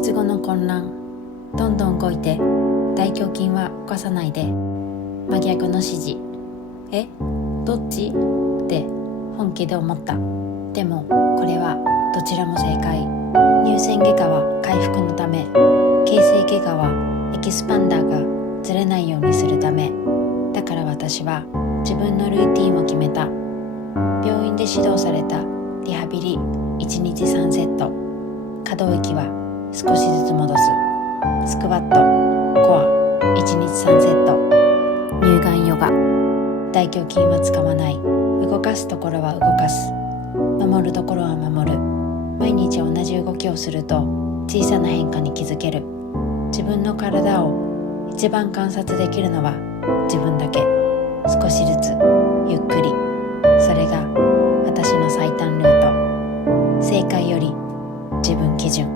術後の混乱。どんどん動いて大胸筋は動かさないで。真逆の指示。どっちって本気で思った。でもこれはどちらも正解。乳腺外科は回復のため、形成外科はエキスパンダーがずれないようにするため。だから私は自分のルーティンを決めた。病院で指導されたリハビリ1日3セット。可動域は少しずつ戻す。スクワット、コア1日3セット。乳がんヨガ。大胸筋は使わない。動かすところは動かす。守るところは守る。毎日同じ動きをすると小さな変化に気づける。自分の体を一番観察できるのは自分だけ。少しずつゆっくり。それが私の最短ルート。正解より自分基準。